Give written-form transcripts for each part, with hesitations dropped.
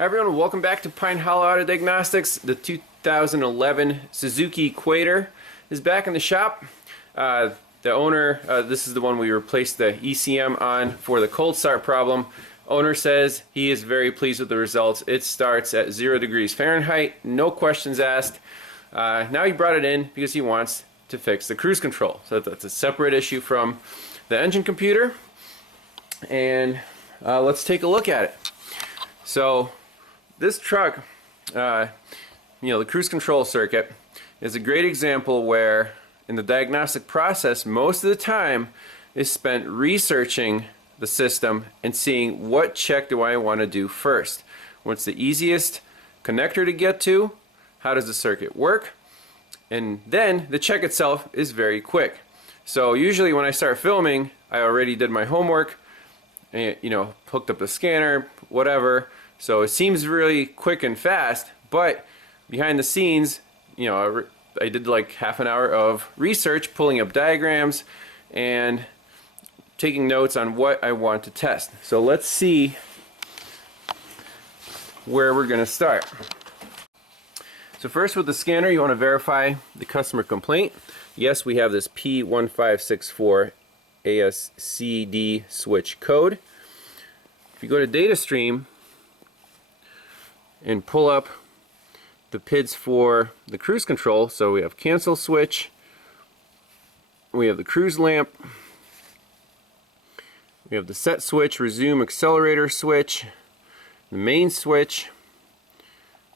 Hi everyone, welcome back to Pine Hollow Auto Diagnostics. The 2011 Suzuki Equator is back in the shop. The owner, this is the one we replaced the ECM on for the cold start problem. Owner says he is very pleased with the results. It starts at 0 degrees Fahrenheit, no questions asked. Now he brought it in because he wants to fix the cruise control. So that's a separate issue from the engine computer. And let's take a look at it. So this truck, the cruise control circuit is a great example where in the diagnostic process, most of the time is spent researching the system and seeing what check do I want to do first. What's the easiest connector to get to? How does the circuit work? And then the check itself is very quick. So usually when I start filming, I already did my homework, and, hooked up the scanner, whatever. So it seems really quick and fast, but behind the scenes, I did like half an hour of research, pulling up diagrams and taking notes on what I want to test. So let's see where we're going to start. So first with the scanner, you want to verify the customer complaint. Yes, we have this P1564 ASCD switch code. If you go to data stream and pull up the PIDs for the cruise control, so we have cancel switch, we have the cruise lamp, we have the set switch, resume accelerator switch, the main switch.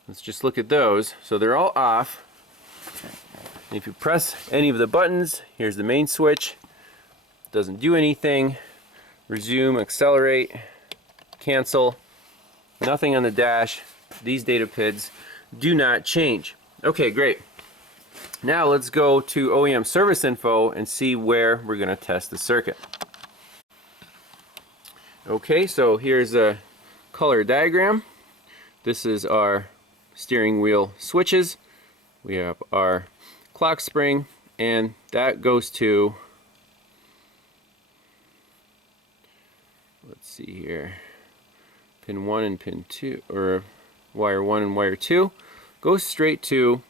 Let's just look at those. So they're all off. If you press any of the buttons, here's the main switch, doesn't do anything. Resume, accelerate, cancel, nothing on the dash. These data PIDs do not change. Okay, great. Now let's go to OEM service info and see where we're going to test the circuit. Okay, so here's a color diagram. This is our steering wheel switches. We have our clock spring, and that goes to, let's see here, pin 1 and pin 2, or wire 1 and wire 2, goes straight to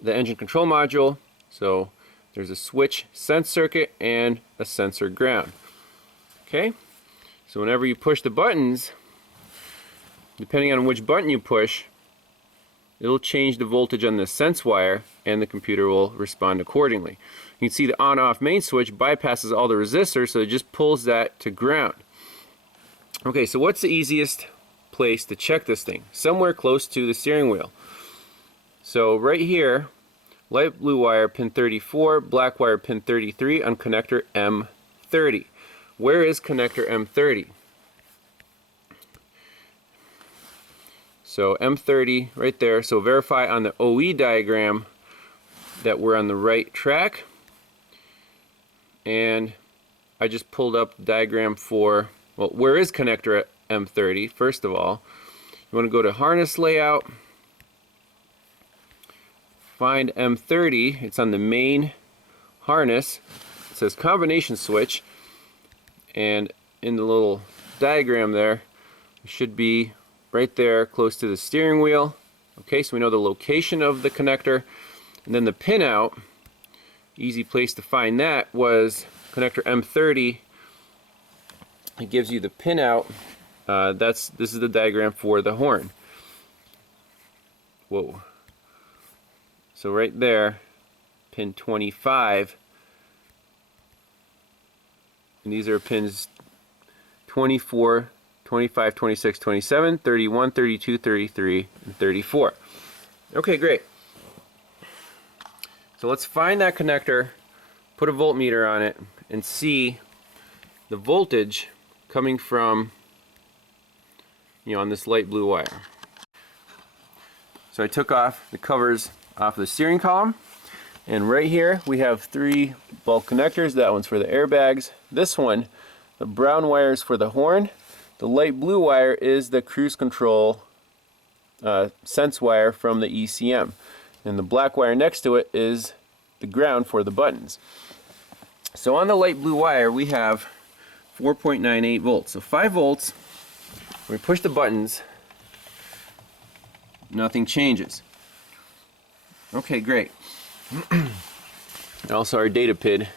the engine control module. So there's a switch sense circuit and a sensor ground. Okay, so whenever you push the buttons, depending on which button you push, it'll change the voltage on the sense wire and the computer will respond accordingly. You can see the on-off main switch bypasses all the resistors, so it just pulls that to ground. Okay, so what's the easiest place to check this thing? Somewhere close to the steering wheel. So right here, light blue wire pin 34, black wire pin 33 on connector M30. Where is connector M30? So M30 right there. So verify on the OE diagram that we're on the right track. And I just pulled up the diagram for, well, where is connector at M30? First of all, you want to go to harness layout, find M30. It's on the main harness. It says combination switch, and in the little diagram there, it should be right there close to the steering wheel. Okay, so we know the location of the connector, and then the pinout, easy place to find that was connector M30. It gives you the pinout. This is the diagram for the horn. Whoa. So right there, pin 25, and these are pins 24, 25, 26, 27, 31, 32, 33, and 34. Okay, great. So let's find that connector, put a voltmeter on it, and see the voltage coming from, on this light blue wire. So I took off the covers off the steering column, and right here we have 3 bulk connectors. That one's for the airbags. This one, the brown wire is for the horn. The light blue wire is the cruise control sense wire from the ECM. And the black wire next to it is the ground for the buttons. So on the light blue wire we have 4.98 volts. So 5 volts. When we push the buttons, nothing changes. Okay, great. Also our data PID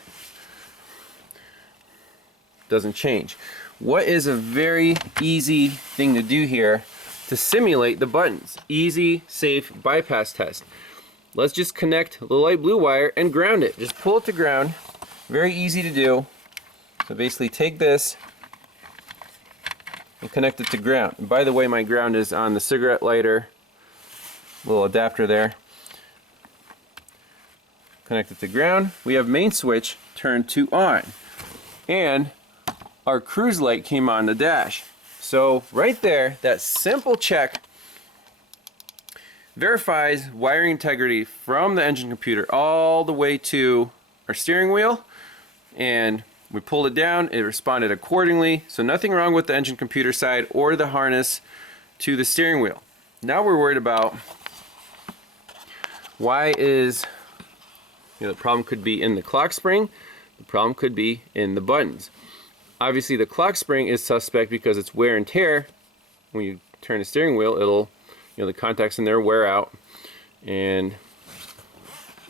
doesn't change. What is a very easy thing to do here to simulate the buttons? Easy, safe bypass test. Let's just connect the light blue wire and ground it. Just pull it to ground. Very easy to do. So basically take this and connect it to ground. And by the way, my ground is on the cigarette lighter, little adapter there. Connect it to ground. We have main switch turned to on. And our cruise light came on the dash. So right there, that simple check verifies wiring integrity from the engine computer all the way to our steering wheel, and we pulled it down, it responded accordingly, so nothing wrong with the engine computer side or the harness to the steering wheel. Now we're worried about why is, the problem could be in the clock spring, the problem could be in the buttons. Obviously the clock spring is suspect because it's wear and tear. When you turn the steering wheel, it'll, the contacts in there wear out, and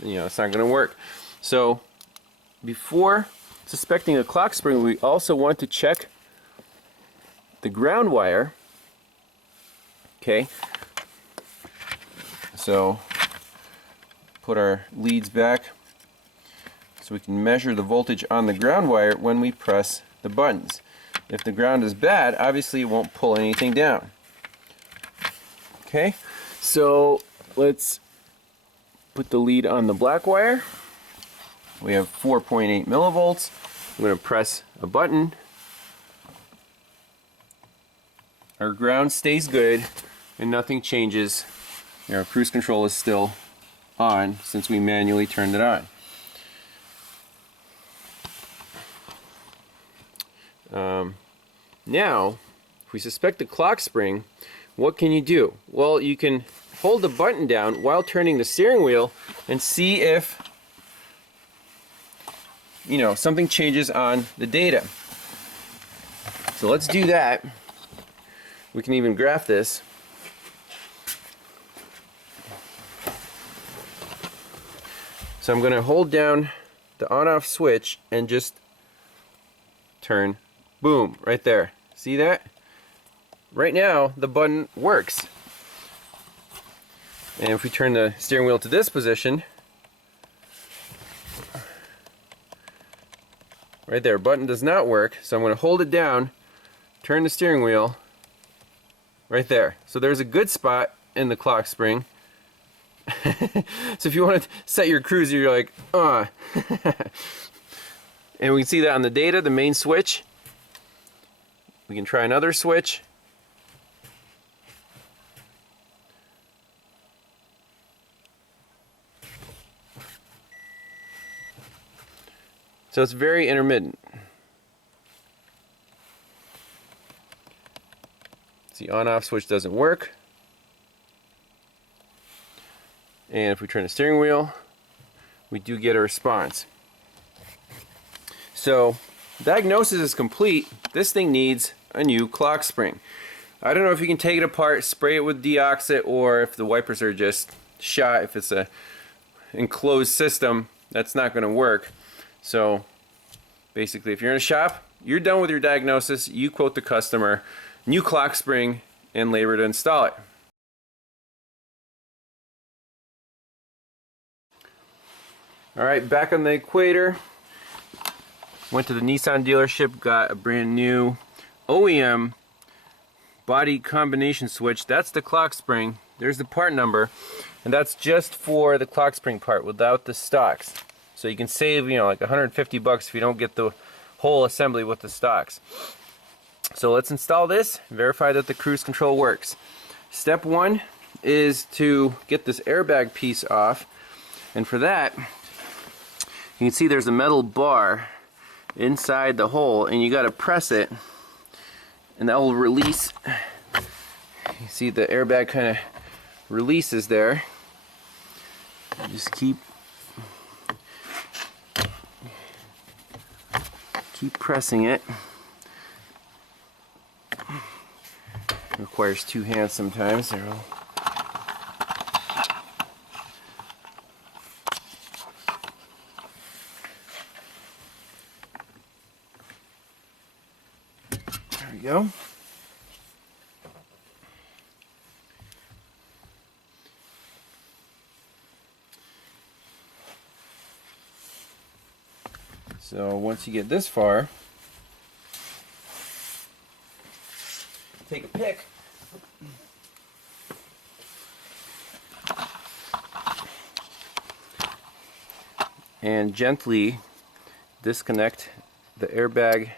it's not going to work. So before suspecting a clock spring, we also want to check the ground wire. Okay, so put our leads back so we can measure the voltage on the ground wire when we press the buttons. If the ground is bad, obviously it won't pull anything down. Okay, so let's put the lead on the black wire. We have 4.8 millivolts. I'm going to press a button. Our ground stays good and nothing changes. Our cruise control is still on since we manually turned it on. Now, if we suspect a clock spring, what can you do? Well, you can hold the button down while turning the steering wheel and see if something changes on the data. So let's do that. We can even graph this. So I'm going to hold down the on-off switch and just turn, boom, right there. See that? Right now the button works. And if we turn the steering wheel to this position, right there, button does not work. So I'm going to hold it down, turn the steering wheel, right there. So there's a good spot in the clock spring. So if you want to set your cruiser, you're like, and we can see that on the data, the main switch. We can try another switch. So it's very intermittent. The on-off switch doesn't work. And if we turn the steering wheel, we do get a response. So, diagnosis is complete. This thing needs a new clock spring. I don't know if you can take it apart, spray it with deoxit, or if the wipers are just shot. If it's a enclosed system, that's not going to work. So basically, if you're in a shop, you're done with your diagnosis, you quote the customer, new clock spring, and labor to install it. Alright, back on the Equator. Went to the Nissan dealership, got a brand new OEM body combination switch. That's the clock spring. There's the part number, and that's just for the clock spring part without the stocks. So you can save, like $150 if you don't get the whole assembly with the stocks. So let's install this, verify that the cruise control works. Step one is to get this airbag piece off, and for that, you can see there's a metal bar inside the hole, and you got to press it, and that will release. You see the airbag kind of releases there. Just keep pressing it. It requires two hands sometimes. we go. So once you get this far, take a pick and gently disconnect the airbag.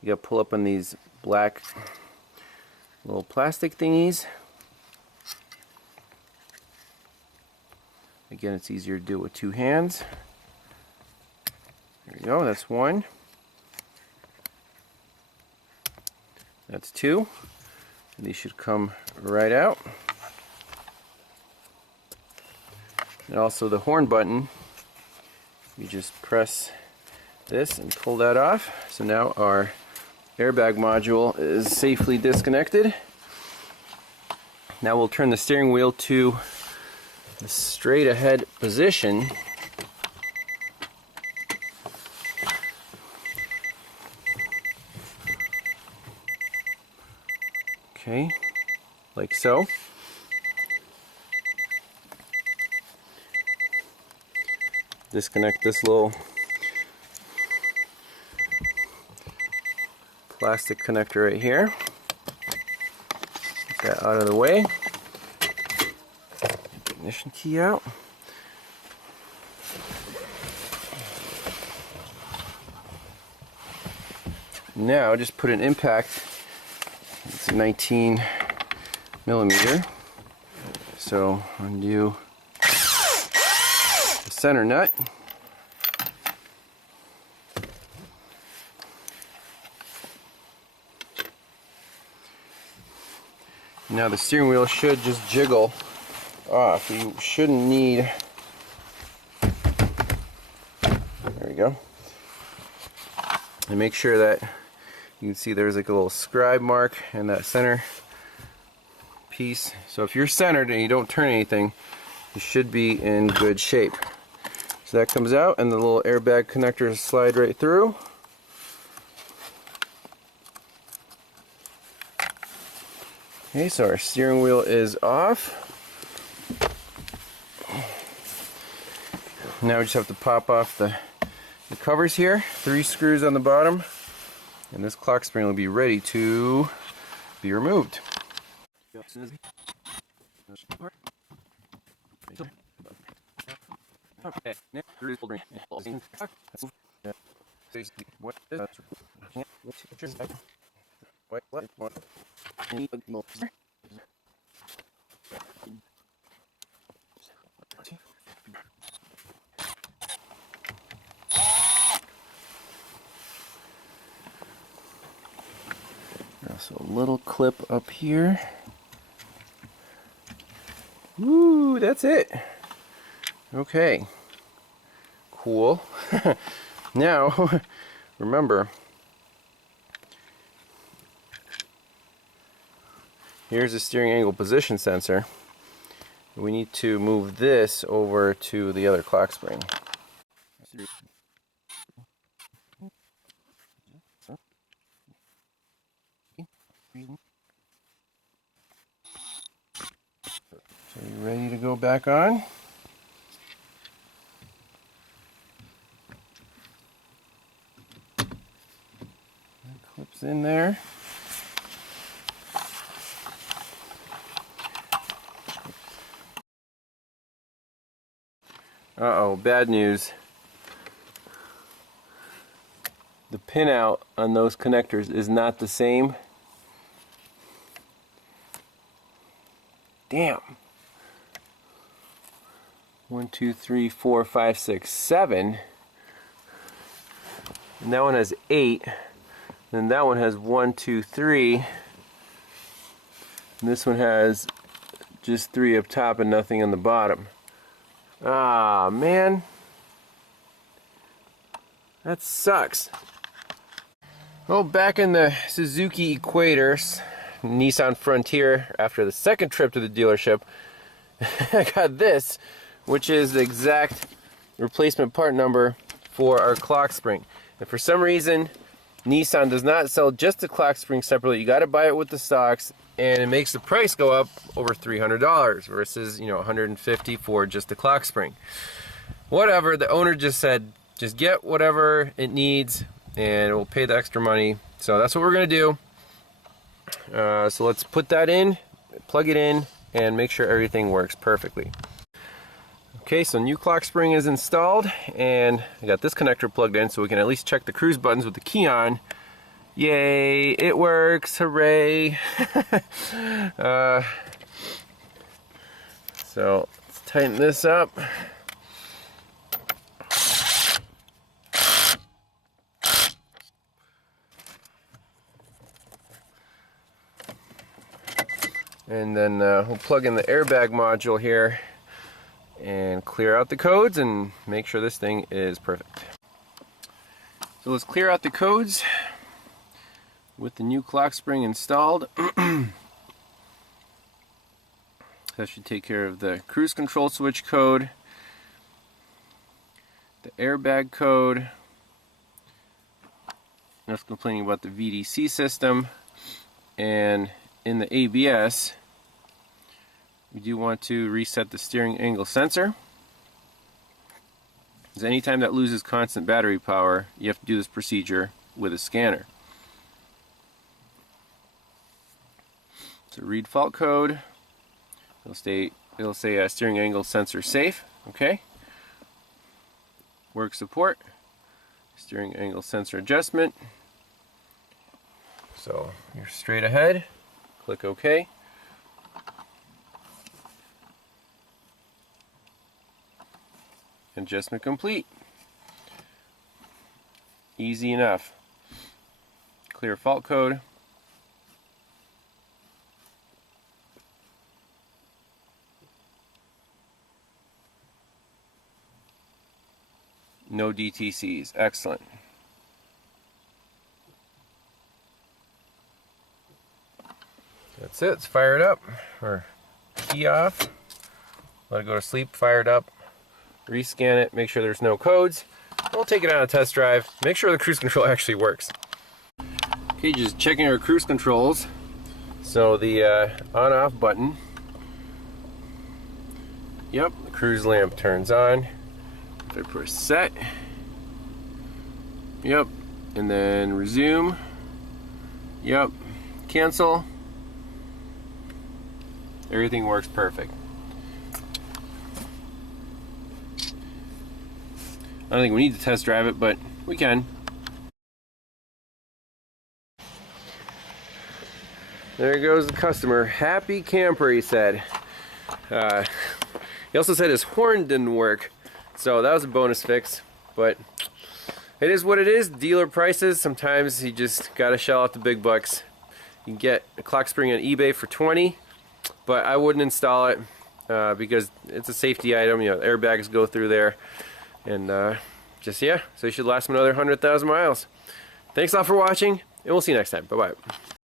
You gotta pull up on these black little plastic thingies. Again, it's easier to do it with two hands. There we go, that's one. That's two. And these should come right out. And also the horn button, you just press this and pull that off. So now our airbag module is safely disconnected. Now we'll turn the steering wheel to the straight ahead position. Okay, like so. Disconnect this little plastic connector right here. Get that out of the way. Ignition key out. Now just put an impact. It's a 19 millimeter. So undo the center nut. Now the steering wheel should just jiggle off. You shouldn't need, there we go. And make sure that you can see there's like a little scribe mark in that center piece. So if you're centered and you don't turn anything, you should be in good shape. So that comes out and the little airbag connectors slide right through. Okay, so our steering wheel is off. Now we just have to pop off the covers here. 3 screws on the bottom. And this clock spring will be ready to be removed. So a little clip up here. Woo, that's it. Okay. Cool. Now, remember, here's the steering angle position sensor. We need to move this over to the other clock spring. So you ready to go back on? That clips in there. Uh-oh, bad news. The pinout on those connectors is not the same. Damn. 1, 2, 3, 4, 5, 6, 7. And that one has 8. Then that one has 1, 2, 3. And this one has just 3 up top and nothing on the bottom. Ah, man. That sucks. Well, back in the Suzuki Equator, Nissan Frontier, after the second trip to the dealership, I got this, which is the exact replacement part number for our clock spring. And for some reason, Nissan does not sell just the clock spring separately. You got to buy it with the stocks, and it makes the price go up over $300 versus, you know, $150 for just the clock spring. Whatever, the owner just said, just get whatever it needs, and we'll pay the extra money. So that's what we're gonna do. So let's put that in, plug it in, and make sure everything works perfectly. Okay, so new clock spring is installed, and I got this connector plugged in so we can at least check the cruise buttons with the key on. Yay, it works, hooray. So let's tighten this up. And then we'll plug in the airbag module here and clear out the codes and make sure this thing is perfect. So let's clear out the codes with the new clock spring installed. That should take care of the cruise control switch code, the airbag code. That's complaining about the VDC system, and in the ABS we do want to reset the steering angle sensor, because anytime that loses constant battery power you have to do this procedure with a scanner. So read fault code. It'll say steering angle sensor safe. Okay. Work support. Steering angle sensor adjustment. So you're straight ahead. Click OK. Adjustment complete. Easy enough. Clear fault code. No DTCs. Excellent. That's it. Let's fire it up. Or key off. Let it go to sleep. Fire it up. Rescan it. Make sure there's no codes. We'll take it on a test drive. Make sure the cruise control actually works. Okay, just checking our cruise controls. So the on-off button. Yep, the cruise lamp turns on. If I press set, yep, and then resume, yep, cancel, everything works perfect. I don't think we need to test drive it, but we can. There goes the customer. Happy camper, he said. He also said his horn didn't work. So that was a bonus fix, but it is what it is. Dealer prices. Sometimes you just gotta shell out the big bucks. You can get a clock spring on eBay for $20, but I wouldn't install it because it's a safety item. You know, airbags go through there, and just yeah. So you should last them another 100,000 miles. Thanks a lot for watching, and we'll see you next time. Bye bye.